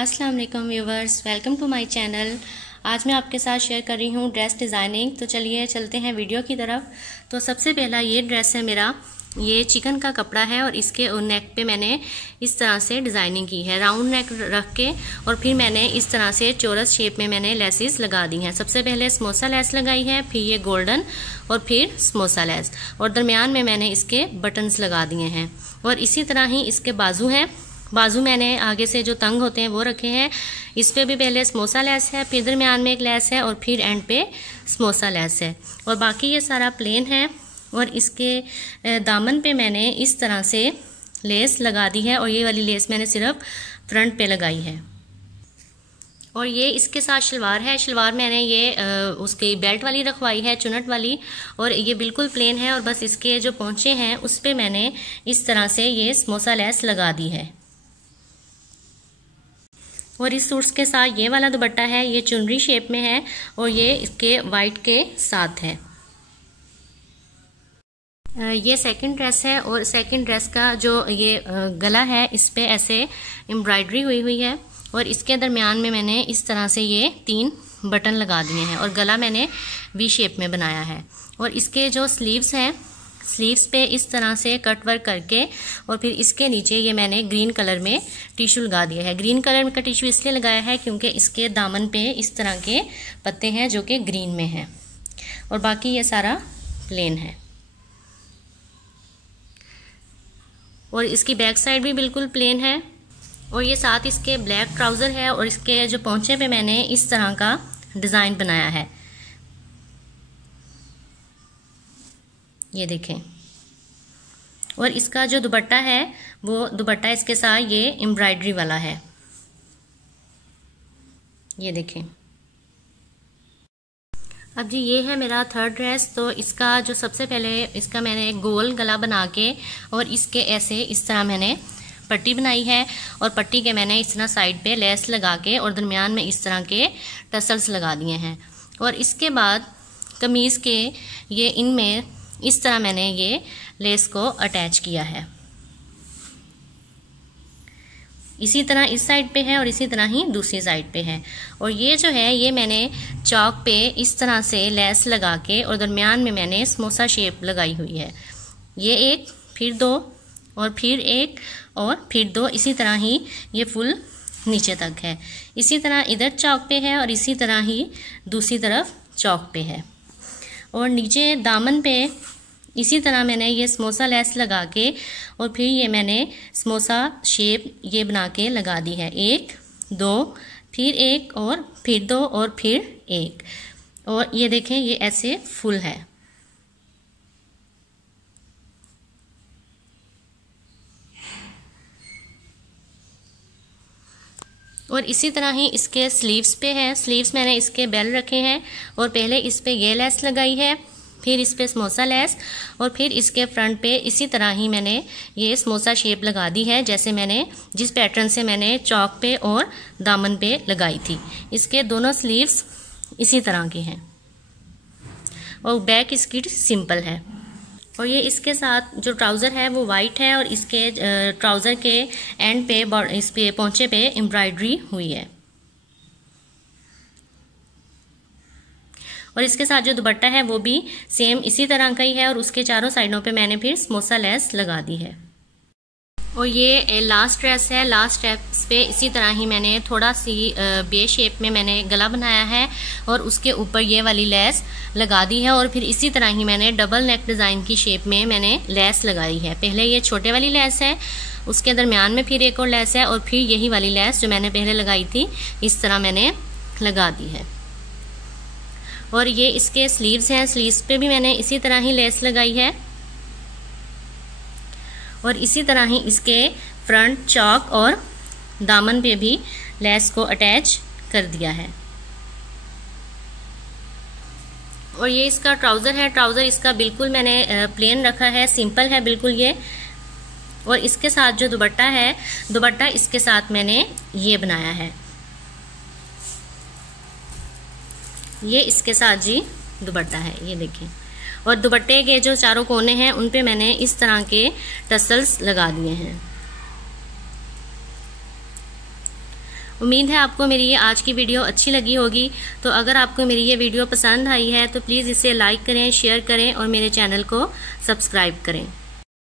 अस्सलाम वालेकुम viewers, welcome to my channel. आज मैं आपके साथ शेयर कर रही हूँ ड्रेस डिज़ाइनिंग। तो चलिए चलते हैं वीडियो की तरफ। तो सबसे पहला ये ड्रेस है मेरा, ये चिकन का कपड़ा है और इसके नेक पे मैंने इस तरह से डिज़ाइनिंग की है, राउंड नेक रख के, और फिर मैंने इस तरह से चौरस शेप में मैंने लेसेस लगा दी हैं। सबसे पहले समोसा लेस लगाई है, फिर ये गोल्डन और फिर समोसा लेस, और दरमियान में मैंने इसके बटन्स लगा दिए हैं। और इसी तरह ही इसके बाजू हैं, बाजू मैंने आगे से जो तंग होते हैं वो रखे हैं। इस पे भी पहले समोसा लेस है, फिर दरमियान में एक लेस है और फिर एंड पे समोसा लेस है, और बाकी ये सारा प्लेन है। और इसके दामन पे मैंने इस तरह से लेस लगा दी है, और ये वाली लेस मैंने सिर्फ फ्रंट पे लगाई है। और ये इसके साथ शलवार है, शलवार मैंने ये उसकी बेल्ट वाली रखवाई है, चुनट वाली, और ये बिल्कुल प्लेन है। और बस इसके जो पोंचे हैं उस पे मैंने इस तरह से ये समोसा लेस लगा दी है। और इस सूट्स के साथ ये वाला दुपट्टा है, ये चुनरी शेप में है और ये इसके वाइट के साथ है। ये सेकंड ड्रेस है, और सेकंड ड्रेस का जो ये गला है इस पे ऐसे एम्ब्रॉयडरी हुई है, और इसके दरमियान में मैंने इस तरह से ये 3 बटन लगा दिए हैं, और गला मैंने वी शेप में बनाया है। और इसके जो स्लीव्स हैं, स्लीव्स पे इस तरह से कट वर्क करके, और फिर इसके नीचे ये मैंने ग्रीन कलर में टिश्यू लगा दिया है। ग्रीन कलर का टिश्यू इसलिए लगाया है क्योंकि इसके दामन पे इस तरह के पत्ते हैं जो कि ग्रीन में हैं, और बाकी ये सारा प्लेन है। और इसकी बैक साइड भी बिल्कुल प्लेन है, और ये साथ इसके ब्लैक ट्राउज़र है, और इसके जो पोंचे पे मैंने इस तरह का डिज़ाइन बनाया है, ये देखें। और इसका जो दुपट्टा है वो दुपट्टा इसके साथ ये एम्ब्रॉयडरी वाला है, ये देखें। अब जी ये है मेरा थर्ड ड्रेस। तो इसका जो सबसे पहले इसका मैंने गोल गला बना के, और इसके ऐसे इस तरह मैंने पट्टी बनाई है, और पट्टी के मैंने इस तरह साइड पे लेस लगा के, और दरमियान में इस तरह के टसल्स लगा दिए हैं। और इसके बाद कमीज के ये इनमें इस तरह मैंने ये लेस को अटैच किया है। इसी तरह इस साइड पे है और इसी तरह ही दूसरी साइड पे है। और ये जो है ये मैंने चौक पे इस तरह से लेस लगा के, और दरमियान में मैंने समोसा शेप लगाई हुई है। ये एक, फिर 2, और फिर 1, और फिर 2, इसी तरह ही ये फुल नीचे तक है। इसी तरह इधर चौक पे है, और इसी तरह ही दूसरी तरफ चौक पे है। और नीचे दामन पे इसी तरह मैंने ये समोसा लेस लगा के, और फिर ये मैंने समोसा शेप ये बना के लगा दी है। 1, 2, फिर 1, और फिर 2, और फिर 1, और ये देखें ये ऐसे फुल है। और इसी तरह ही इसके स्लीव्स पे है, स्लीव्स मैंने इसके बेल रखे हैं, और पहले इस पे ये लेस लगाई है, फिर इस पे समोसा लेस, और फिर इसके फ्रंट पे इसी तरह ही मैंने ये समोसा शेप लगा दी है, जैसे मैंने जिस पैटर्न से मैंने चौक पे और दामन पे लगाई थी। इसके दोनों स्लीव्स इसी तरह के हैं, और बैक इसकी सिंपल है। और ये इसके साथ जो ट्राउज़र है वो वाइट है, और इसके ट्राउज़र के एंड पे इस पे पोंचे पे एम्ब्रॉयडरी हुई है। और इसके साथ जो दुपट्टा है वो भी सेम इसी तरह का ही है, और उसके चारों साइडों पे मैंने फिर समोसा लेस लगा दी है। और ये लास्ट ड्रेस है, लास्ट ड्रेस पे इसी तरह ही मैंने थोड़ा सी बे शेप में मैंने गला बनाया है, और उसके ऊपर ये वाली लेस लगा दी है। और फिर इसी तरह ही मैंने डबल नेक डिज़ाइन की शेप में मैंने लेस लगाई है। पहले ये छोटे वाली लेस है, उसके दरमियान में फिर एक और लेस है, और फिर यही वाली लेस जो मैंने पहले लगाई थी इस तरह मैंने लगा दी है। और ये इसके स्लीव्स हैं, स्लीव्स पे भी मैंने इसी तरह ही लेस लगाई है, और इसी तरह ही इसके फ्रंट चौक और दामन पे भी लेस को अटैच कर दिया है। और ये इसका ट्राउज़र है, ट्राउज़र इसका बिल्कुल मैंने प्लेन रखा है, सिंपल है बिल्कुल ये। और इसके साथ जो दुपट्टा है, दुपट्टा इसके साथ मैंने ये बनाया है, ये इसके साथ जी दुपट्टा है, ये देखिए। और दुपट्टे के जो चारों कोने हैं उन पे मैंने इस तरह के टसल्स लगा दिए हैं। उम्मीद है आपको मेरी ये आज की वीडियो अच्छी लगी होगी। तो अगर आपको मेरी ये वीडियो पसंद आई है तो प्लीज़ इसे लाइक करें, शेयर करें और मेरे चैनल को सब्सक्राइब करें।